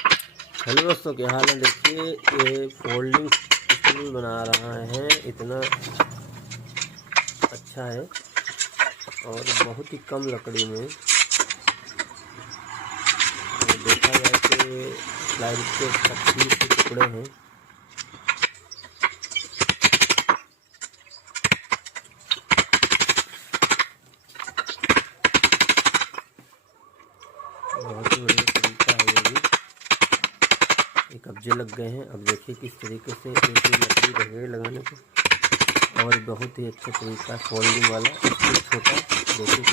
Hello दोस्तों, क्या हाल है। देखिए ये फोल्डिंग स्टूल बना रहा है, इतना अच्छा है और बहुत ही कम लकड़ी में। और देखा जाए कि प्लाईवुड के 25 टुकड़े हैं। बहुत ही बढ़िया तरीका है ये भी। ये कब्जे लग गए हैं। अब देखिए किस तरीके से एक ही लकड़ी रहेगी लगाने को। और बहुत ही अच्छा तरीका फोल्डिंग वाला, छोटा देखिए।